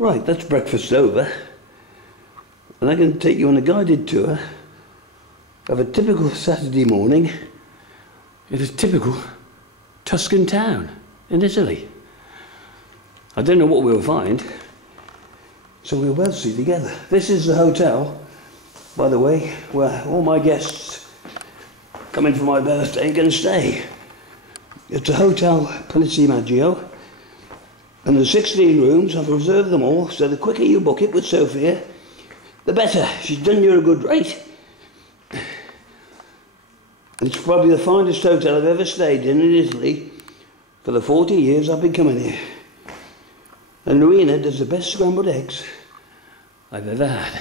Right, that's breakfast over, and I'm going to take you on a guided tour of a typical Saturday morning in a typical Tuscan town in Italy. I don't know what we'll find, so we'll both see together. This is the hotel, by the way, where all my guests coming for my birthday are going to stay. It's a Hotel Maggio. And there's 16 rooms. I've reserved them all, so the quicker you book it with Sophia, the better. She's done you a good rate. It's probably the finest hotel I've ever stayed in Italy for the 40 years I've been coming here. And Rena does the best scrambled eggs I've ever had.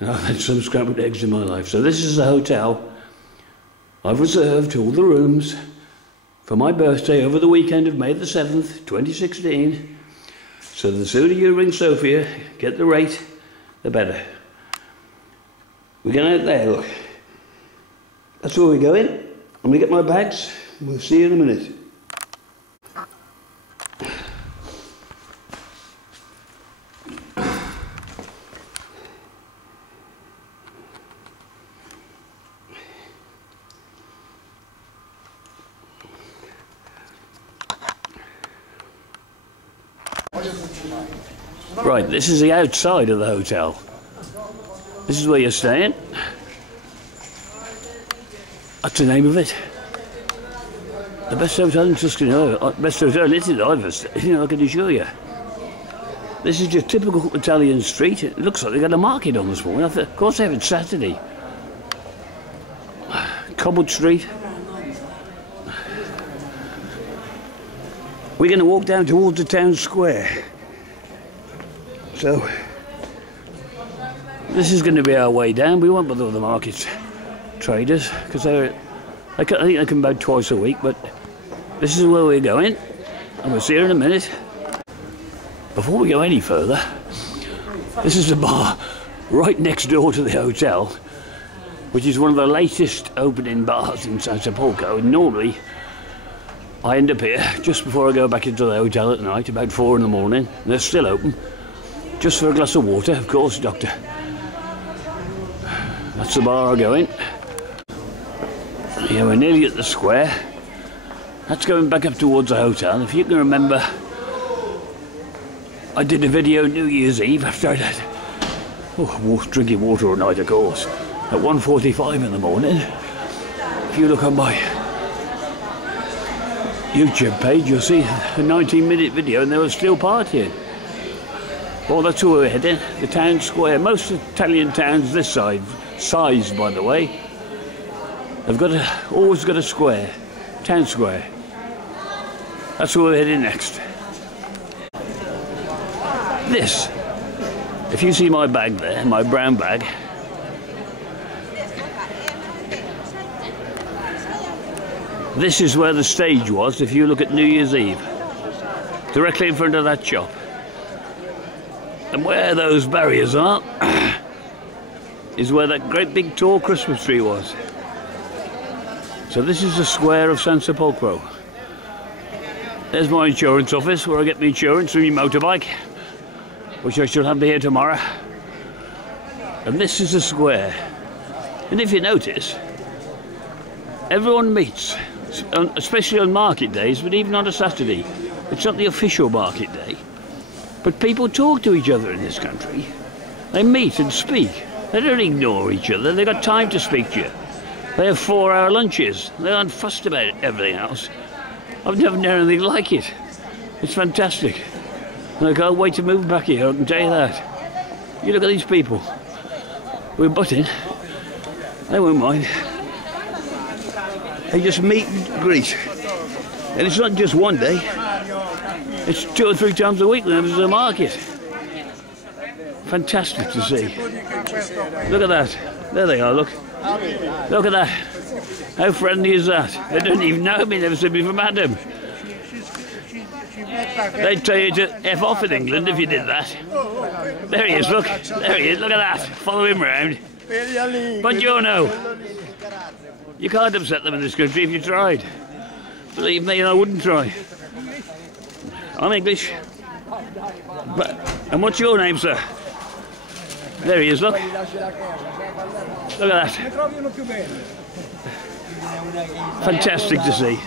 And I've had some scrambled eggs in my life. So this is the hotel. I've reserved all the rooms for my birthday over the weekend of May the 7th, 2016. So the sooner you ring Sophia, get the rate, the better. We're going out there, look. That's where we're going. I'm going to get my bags. We'll see you in a minute. Right, this is the outside of the hotel. This is where you're staying. That's the name of it. The best hotel in Tuscany, best hotel in Italy I've ever stayed, I can assure you. This is your typical Italian street. It looks like they got a market on this morning. Of course they have it Saturday. Cobbled street. We're going to walk down towards the town square. So, this is going to be our way down. We won't bother with the market traders, because I think they come about twice a week, but this is where we're going, and we'll see you in a minute. Before we go any further, this is the bar right next door to the hotel, which is one of the latest opening bars in Sansepolcro. And normally, I end up here just before I go back into the hotel at night, about 4 in the morning, and they're still open. Just for a glass of water, of course, doctor. That's the bar I'm going. Yeah, we're nearly at the square. That's going back up towards the hotel. If you can remember, I did a video New Year's Eve after I'd had drinking water all night, of course, at 1:45 in the morning. If you look on my YouTube page, you'll see a 19-minute video, and they were still partying. Well, that's where we're heading, the town square. Most Italian towns this size, by the way, have always got a square, town square. That's where we're heading next. This, if you see my bag there, my brown bag, this is where the stage was if you look at New Year's Eve, directly in front of that shop. And where those barriers are is where that great big tall Christmas tree was. So this is the square of Sansepolcro. There's my insurance office, where I get my insurance for my motorbike, which I shall have here tomorrow. And this is the square. And if you notice, everyone meets, especially on market days, but even on a Saturday. It's not the official market day. But people talk to each other in this country. They meet and speak. They don't ignore each other. They've got time to speak to you. They have 4-hour lunches. They aren't fussed about everything else. I've never known anything like it. It's fantastic. And I can't wait to move back here, I can tell you that. You look at these people. We're butting. They won't mind. They just meet and greet. And it's not just one day. It's 2 or 3 times a week when there's a market. Fantastic to see. Look at that. There they are, look. Look at that. How friendly is that? They don't even know me, never seen me from Adam. They'd tell you to F off in England if you did that. There he is, look. There he is, look at that. Follow him round. Buongiorno. You can't upset them in this country if you tried. Believe me, I wouldn't try. I'm English. And what's your name, sir? There he is, look. Look at that. Fantastic to see.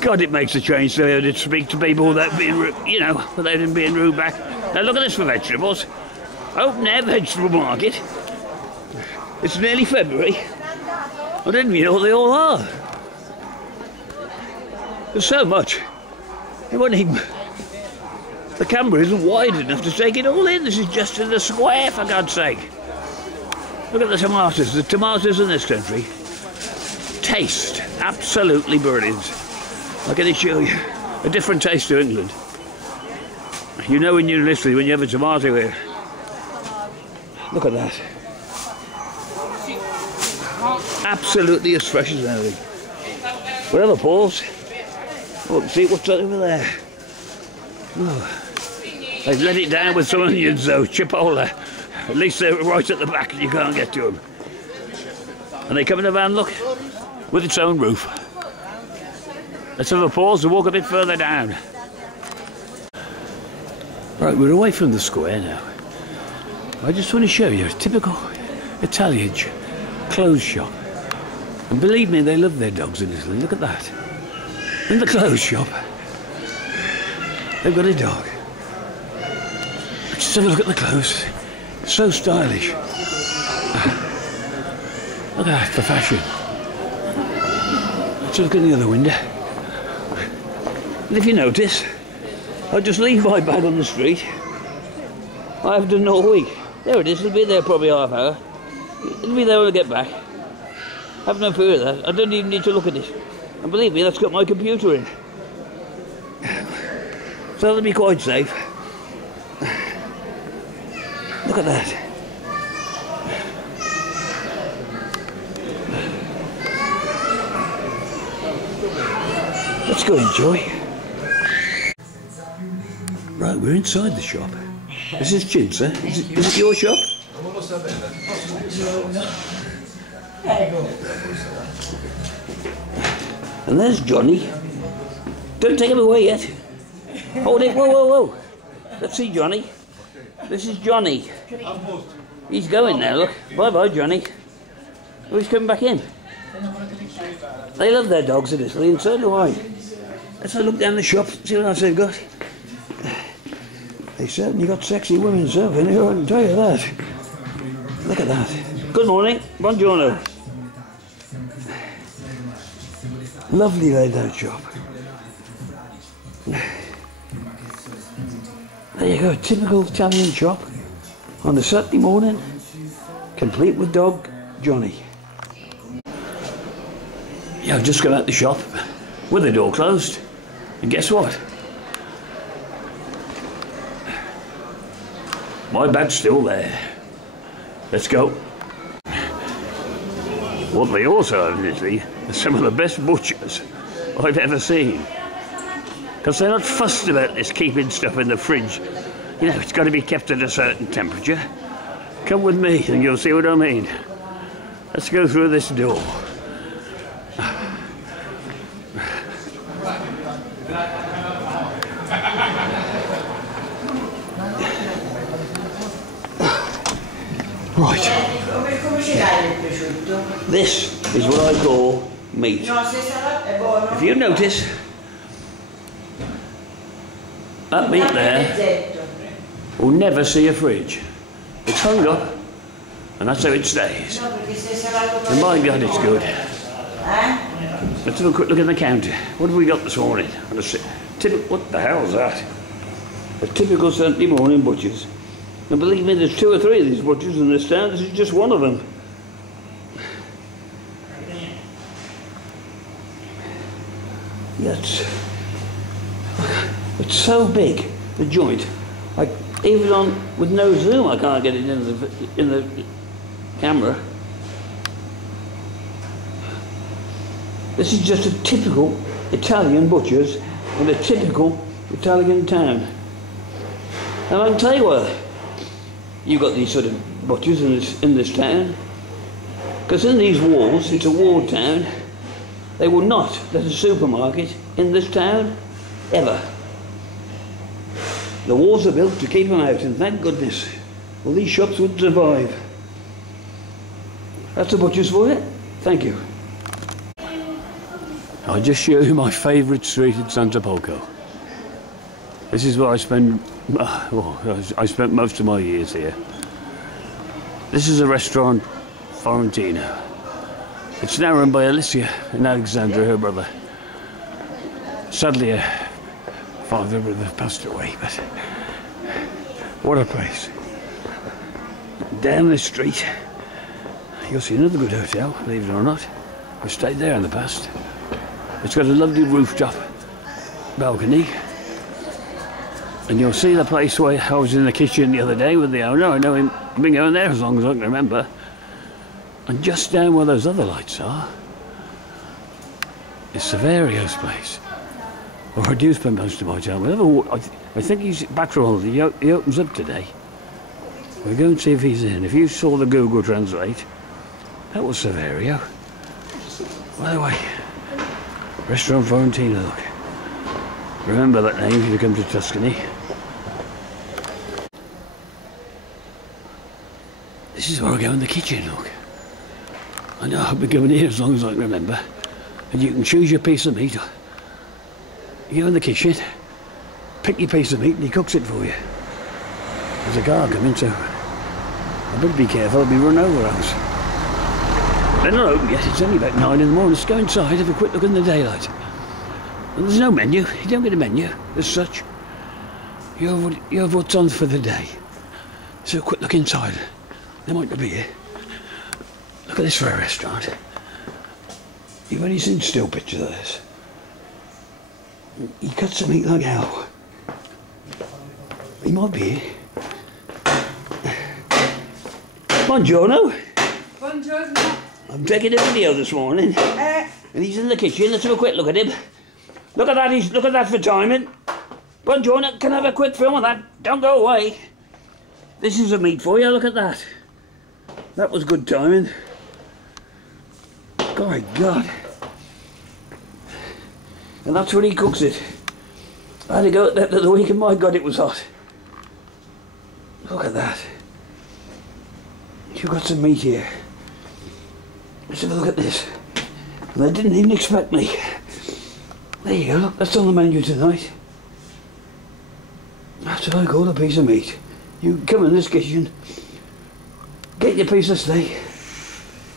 God, it makes a change to be able to speak to people without being, you know, without them being rude back. Now look at this for vegetables. Open air vegetable market. It's nearly February. I didn't even know what they all are. There's so much. It wasn't even... The camera isn't wide enough to take it all in. This is just in the square, for God's sake. Look at the tomatoes. The tomatoes in this country taste absolutely brilliant. I can assure you, a different taste to England. You know when you're in Italy, when you have a tomato here. Look at that. Absolutely as fresh as anything. Whatever, Paul's. Look, see what's over there. Oh. They've let it down with some onions though, chipotle. At least they're right at the back and you can't get to them. And they come in a van, look, with its own roof. Let's have a pause and walk a bit further down. Right, we're away from the square now. I just want to show you a typical Italian clothes shop. And believe me, they love their dogs in Italy. Look at that. In the clothes shop, they've got a dog. Just have a look at the clothes. So stylish. Look at that for fashion. Let's look in the other window. And if you notice, I just leave my bag on the street. I have done all week. There it is. It'll be there probably half hour. It'll be there when I get back. Have no fear of that. I don't even need to look at it. And believe me, that's got my computer in. So that'll be quite safe. Look at that. Let's go enjoy. Right, we're inside the shop. This is Chinsa. Is it your shop? And there's Johnny. Don't take him away yet. Hold it. Whoa, whoa, whoa. Let's see Johnny. This is Johnny. He's going now, look. Bye-bye, Johnny. Oh, he's coming back in. They love their dogs in Italy, and so do I. Let's have a look down the shop, see what else they've got. They certainly got sexy women serving here, I can tell you that. Look at that. Good morning. Buongiorno. Lovely laid out shop. There you go, a typical Italian shop on a Saturday morning, complete with dog Johnny. Yeah, I've just come out the shop with the door closed, and guess what? My bag's still there. Let's go. What they also have in Italy are some of the best butchers I've ever seen. Because they're not fussed about this keeping stuff in the fridge. You know, it's got to be kept at a certain temperature. Come with me and you'll see what I mean. Let's go through this door. Right. This is what I call meat. If you notice, that meat there will never see a fridge. It's hung up, and that's how it stays. And my God, it's good. Let's have a quick look at the counter. What have we got this morning? What the hell's that? A typical Sunday morning butcher's. And believe me, there's 2 or 3 of these butchers in this town. This is just one of them. Yes. It's so big, the joint. Even on with no zoom, I can't get it in the camera. This is just a typical Italian butcher's in a typical Italian town. And I can tell you what, you've got these sort of butchers in this town, because in these walls, it's a walled town. They will not let a supermarket in this town ever. The walls are built to keep them out, and thank goodness. Well, these shops would survive. That's the butcher's for you. Thank you. I'll just show you my favourite street in Sansepolcro. This is where I spend, I spent most of my years here. This is a restaurant, Florentino. It's now run by Alicia and Alexandra, her brother. Sadly, her father and brother passed away, but what a place. Down the street, you'll see another good hotel, believe it or not. I've stayed there in the past. It's got a lovely rooftop balcony. And you'll see the place where I was in the kitchen the other day with the owner. I know him, I've been going there as long as I can remember. And just down where those other lights are is Saverio's place. Or I do spend most of my time. I think he's back from holiday. He opens up today. We'll go and see if he's in. If you saw the Google Translate, that was Saverio. By the way, Restaurant Florentino, look. Remember that name if you come to Tuscany. This is where I go in the kitchen, look. I know I've been going here as long as I can remember. And you can choose your piece of meat. You go in the kitchen, pick your piece of meat and he cooks it for you. There's a car coming, so I better be careful, I'll be run over else. They're not open yet, it's only about 9 in the morning. Let's go inside, have a quick look in the daylight. And there's no menu, you don't get a menu as such. You have what's on for the day. So a quick look inside. They might not be here. Look at this for a restaurant. You've only seen still pictures of this. He cuts the meat like hell. He might be here. Buongiorno. Buongiorno. I'm taking a video this morning. And he's in the kitchen. Let's have a quick look at him. Look at that, look at that for timing. Buongiorno, can I have a quick film of that? Don't go away. This is a meat for you, look at that. That was good timing. My God. And that's when he cooks it. I had to go at that the other week and my God it was hot. Look at that. You've got some meat here. Let's have a look at this. And they didn't even expect me. There you go, look, that's on the menu tonight. That's what I call a piece of meat. You come in this kitchen, get your piece of steak,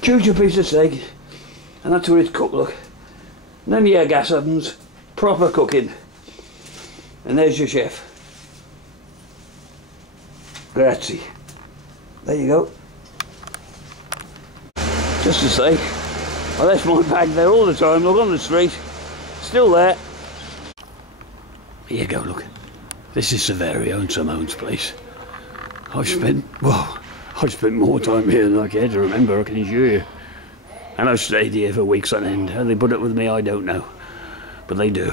choose your piece of steak, and that's where it's cooked, look. None of your gas ovens, proper cooking. And there's your chef. Grazie. There you go. Just to say, I left my bag there all the time, look, on the street. Still there. Here you go, look. This is Saverio and Simone's place. I've spent more time here than I care to remember, I can assure you. And I've stayed here for weeks on end. How they put up with me, I don't know. But they do.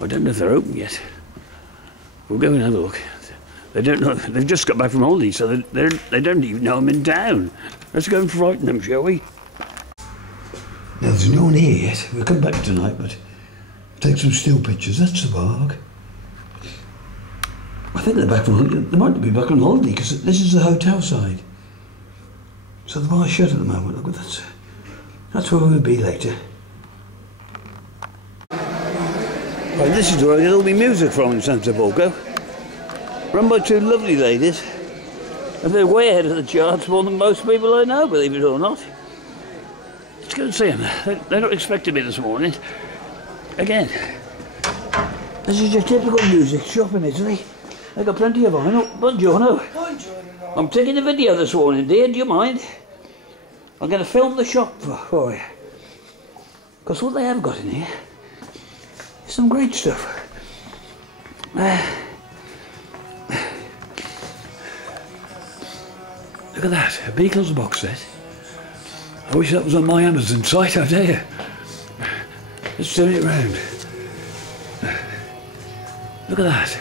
I don't know if they're open yet. We'll go and have a look. They don't know, they've just got back from holiday, so they don't even know I'm in town. Let's go and frighten them, shall we? Now, there's no one here yet. We'll come back tonight, but take some still pictures. That's the park. I think they're back from holiday. They might be back on holiday, because this is the hotel side. So the bar's shut at the moment. Look, that's where we'll be later. Right, this is where I get all my music from in Sansepolcro. Run by two lovely ladies. And they're way ahead of the charts, more than most people I know, believe it or not. Let's go and see them. They're not expecting me this morning. Again. This is your typical music shop in Italy. They've got plenty of vinyl. Buongiorno. Buongiorno. I'm taking a video this morning, dear. Do you mind? I'm going to film the shop for you. Because what they have got in here is some great stuff. Look at that, a Beatles box set. I wish that was on my Amazon site, I tell you. Let's turn it round. Look at that.